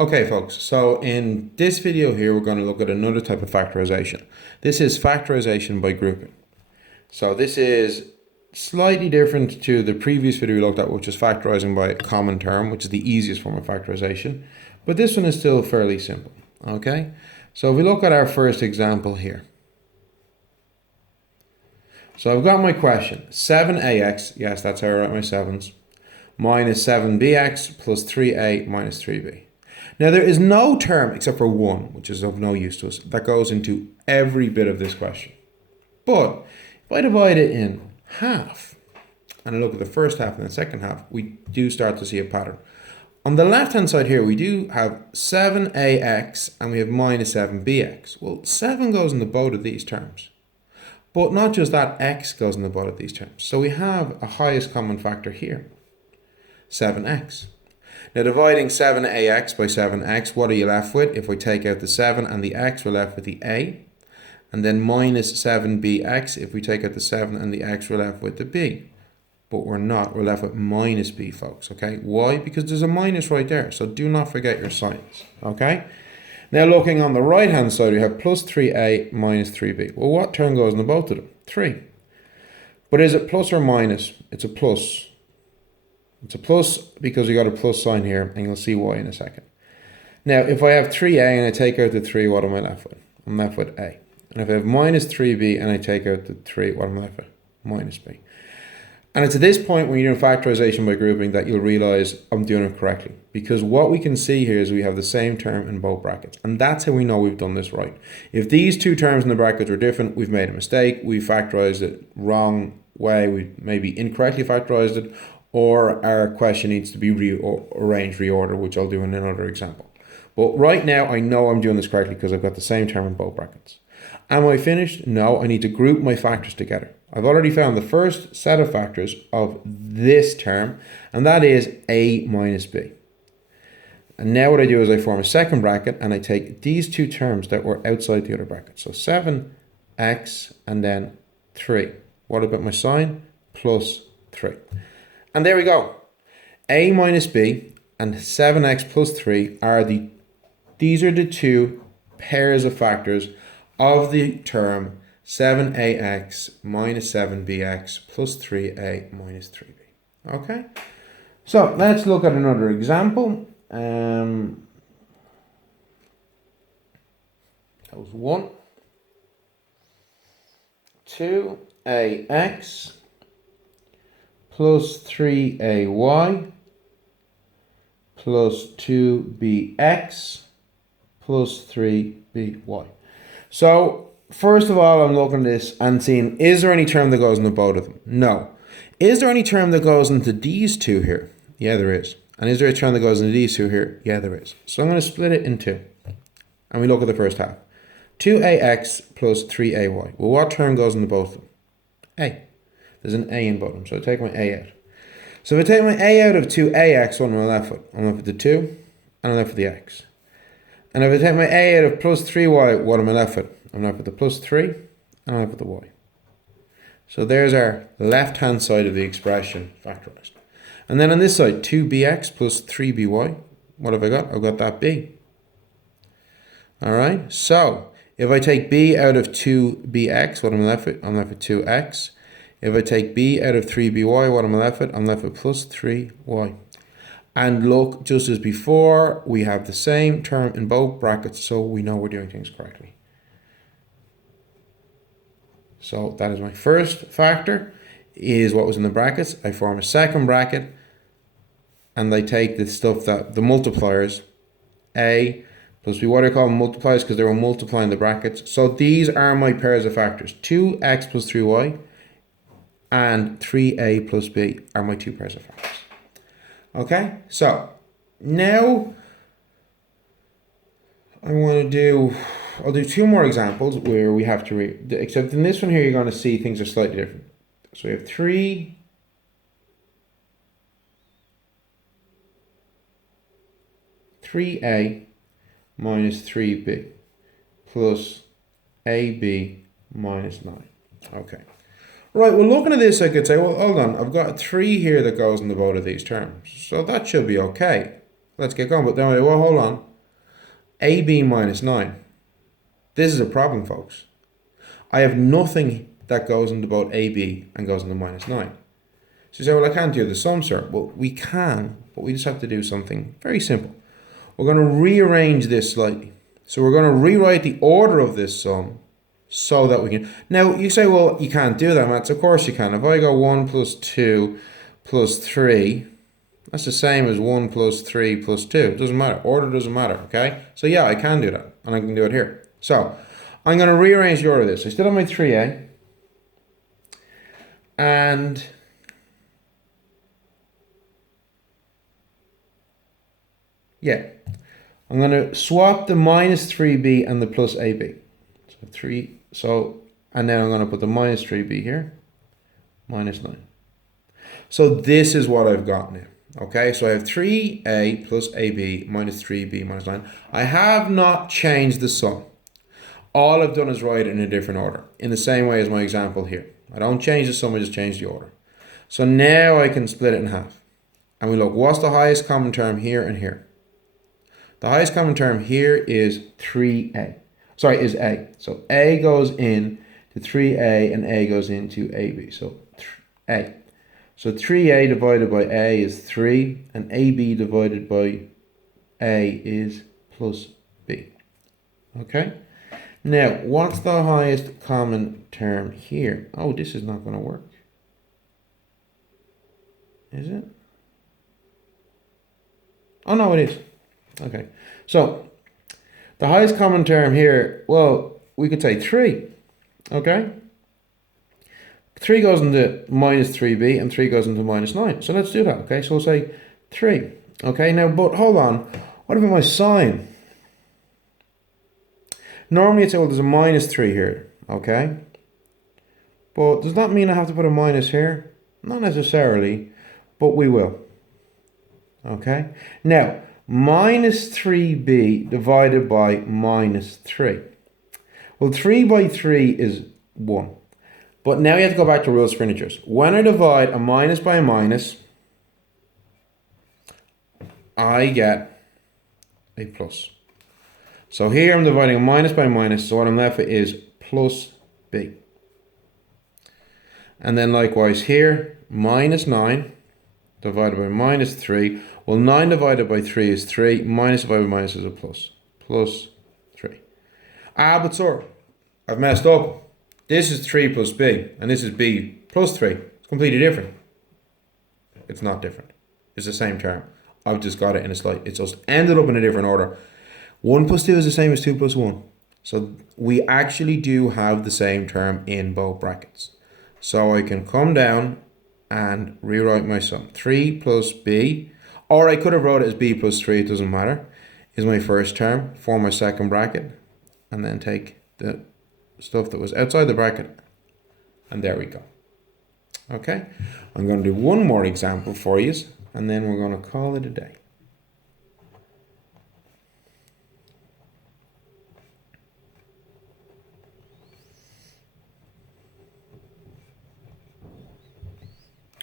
Okay, folks, so in this video here, we're going to look at another type of factorization. This is factorization by grouping. So this is slightly different to the previous video we looked at, which was factorizing by a common term, which is the easiest form of factorization. But this one is still fairly simple, okay? So if we look at our first example here. So I've got my question, 7ax, yes, that's how I write my 7s, minus 7bx plus 3a minus 3b. Now there is no term except for one, which is of no use to us, that goes into every bit of this question. But if I divide it in half, and I look at the first half and the second half, we do start to see a pattern. On the left hand side here, we do have 7ax and we have minus 7bx. Well, 7 goes into both of these terms. But not just that, x goes into both of these terms. So we have a highest common factor here, 7x. Now dividing 7ax by 7x, what are you left with? If we take out the 7 and the x, we're left with the a. And then minus 7bx, if we take out the 7 and the x, we're left with the b. But we're not, we're left with minus b, folks, okay? Why? Because there's a minus right there, so do not forget your signs, okay? Now looking on the right hand side, we have plus 3a minus 3b. Well, what term goes into both of them? 3. But is it plus or minus? It's a plus. It's a plus because we got a plus sign here, and you'll see why in a second. Now, if I have 3a and I take out the 3, what am I left with? I'm left with a. And if I have minus 3b and I take out the 3, what am I left with? Minus b. And it's at this point when you're doing factorization by grouping that you'll realize I'm doing it correctly. Because what we can see here is we have the same term in both brackets. And that's how we know we've done this right. If these two terms in the brackets were different, we've made a mistake. We factorized it wrong way. We maybe incorrectly factorized it. Or our question needs to be rearranged, reordered, which I'll do in another example. But right now, I know I'm doing this correctly because I've got the same term in both brackets. Am I finished? No, I need to group my factors together. I've already found the first set of factors of this term, and that is a minus b. And now what I do is I form a second bracket, and I take these two terms that were outside the other bracket. So 7x and then 3. What about my sign? Plus 3. And there we go. A minus b and 7x plus 3 are these are the two pairs of factors of the term 7ax minus 7bx plus 3a minus 3b. Okay? So let's look at another example. That was 1. 2ax plus 3ay plus 2bx plus 3by. So first of all, I'm looking at this and seeing, is there any term that goes into both of them? No. Is there any term that goes into these two here? Yeah, there is. And is there a term that goes into these two here? Yeah, there is. So I'm going to split it in two. And we look at the first half. 2ax plus 3ay. Well, what term goes into both of them? A. There's an a in both of them, so I take my a out. So if I take my a out of 2ax, what am I left with? I'm left with the 2, and I'm left with the x. And if I take my a out of plus 3y, what am I left with? I'm left with the plus 3, and I'm left with the y. So there's our left-hand side of the expression factorized. And then on this side, 2bx plus 3by, what have I got? I've got that b. Alright, so if I take b out of 2bx, what am I left with? I'm left with 2x. If I take b out of 3by, what am I left with? I'm left with plus 3y. And look, just as before, we have the same term in both brackets, so we know we're doing things correctly. So that is my first factor, is what was in the brackets. I form a second bracket, and I take the stuff that, the multipliers, a plus b. What do I call them multipliers? Because they were multiplying the brackets. So these are my pairs of factors. 2x plus 3y and 3a plus b are my two pairs of factors. Okay, so now I'll do two more examples where we have to except in this one here, you're going to see things are slightly different. So we have 3a minus 3b plus ab minus 9. Okay. Right, well, looking at this, I could say, well, hold on, I've got a 3 here that goes into both of these terms. So that should be okay. let's get going. But then, well, hold on. AB minus 9. This is a problem, folks. I have nothing that goes into both AB and goes into minus 9. So you say, well, I can't do the sum, sir. Well, we can, but we just have to do something very simple. We're going to rearrange this slightly. So we're going to rewrite the order of this sum so that we can... Now, you say, well, you can't do that, Matt. Of course you can. If I go 1 plus 2 plus 3, that's the same as 1 plus 3 plus 2. It doesn't matter. Order doesn't matter, okay? So yeah, I can do that, and I can do it here. So I'm going to rearrange the order of this. I still have my 3a. And... yeah. I'm going to swap the minus 3b and the plus ab. And then I'm going to put the minus 3b here, minus 9. So this is what I've got now. Okay, so I have 3a plus ab minus 3b minus 9. I have not changed the sum. All I've done is write it in a different order, in the same way as my example here. I don't change the sum, I just change the order. So now I can split it in half. And we look, what's the highest common term here and here? The highest common term here is 3a. Sorry, is a. So a goes in to 3a and a goes into ab. So a. So 3a divided by a is 3 and ab divided by a is plus b. Okay? Now, what's the highest common term here? Oh, this is not going to work. Is it? Oh, no, it is. Okay, so the highest common term here, well, we could say 3, okay? 3 goes into minus 3b and 3 goes into minus 9. So let's do that, okay? So we'll say 3, okay? Now, but hold on, what about my sign? Normally it's, well, there's a minus 3 here, okay? But does that mean I have to put a minus here? Not necessarily, but we will, okay? Now, minus 3b divided by minus 3. Well, 3 by 3 is 1. But now you have to go back to rules for integers. When I divide a minus by a minus, I get a plus. So here I'm dividing a minus by a minus, so what I'm left with is plus b. And then likewise here, minus 9 divided by minus 3. Well, 9 divided by 3 is 3. Minus divided by minus is a plus. Plus 3. Ah, but sir, I've messed up. This is 3 plus b, and this is b plus 3. It's completely different. It's not different. It's the same term. I've just got it in a slight. It's just ended up in a different order. 1 plus 2 is the same as 2 plus 1. So we actually do have the same term in both brackets. So I can come down and rewrite my sum. 3 plus b, or I could have wrote it as b plus 3, it doesn't matter, is my first term for my second bracket. And then take the stuff that was outside the bracket. And there we go. Okay, I'm going to do one more example for you, and then we're going to call it a day.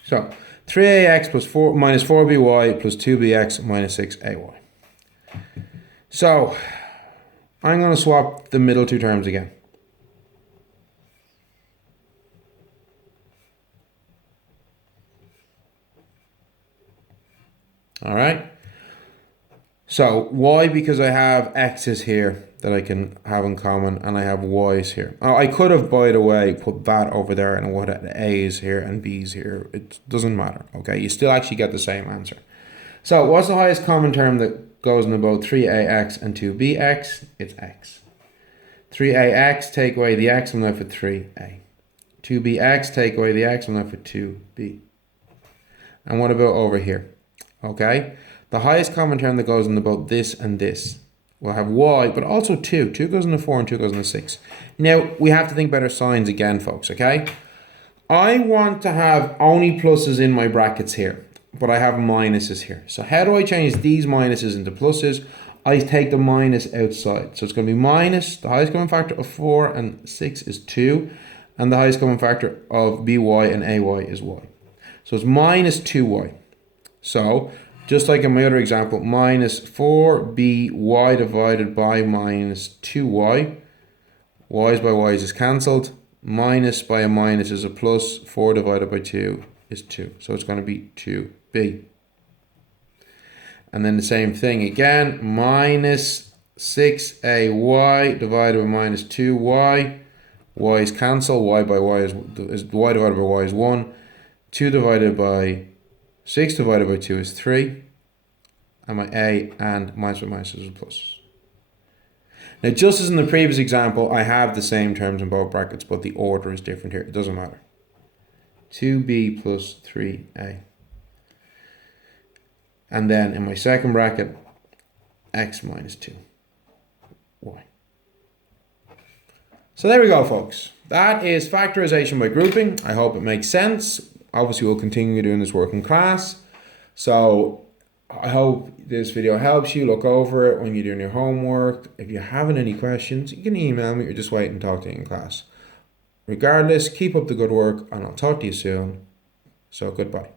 So 3ax plus 4 minus 4by plus 2bx minus 6ay. So I'm going to swap the middle two terms again. All right. So y, because I have x's here that I can have in common, and I have y's here. Oh, I could have, by the way, put that over there and what a's here and b's here. It doesn't matter. Okay, you still actually get the same answer. So what's the highest common term that goes in both 3ax and 2bx? It's x. 3ax, take away the x, I'm left with 3a. 2bx, take away the x, I'm left with 2b. And what about over here? Okay, the highest common term that goes into both this and this will have y, but also 2. 2 goes into 4 and 2 goes into 6. Now, we have to think better signs again, folks, okay? I want to have only pluses in my brackets here, but I have minuses here. So how do I change these minuses into pluses? I take the minus outside. So it's going to be minus, the highest common factor of 4 and 6 is 2, and the highest common factor of by and ay is y. So it's minus 2y. So Just like in my other example, minus 4by divided by minus 2y. Y's by y's is cancelled. Minus by a minus is a plus. 4 divided by 2 is 2. So it's going to be 2b. And then the same thing again. Minus 6ay divided by minus 2y. Y is cancelled. Y by y is y divided by y is 1. 2 divided by 6 divided by 2 is 3. And my a and minus by minus is a plus. Now, just as in the previous example, I have the same terms in both brackets, but the order is different here. It doesn't matter. 2b plus 3a. And then in my second bracket, x minus 2y. So there we go, folks. That is factorization by grouping. I hope it makes sense. Obviously, we'll continue doing this work in class. So I hope this video helps you. Look over it when you're doing your homework. If you're having any questions, you can email me or just wait and talk to you in class. Regardless, keep up the good work and I'll talk to you soon. So goodbye.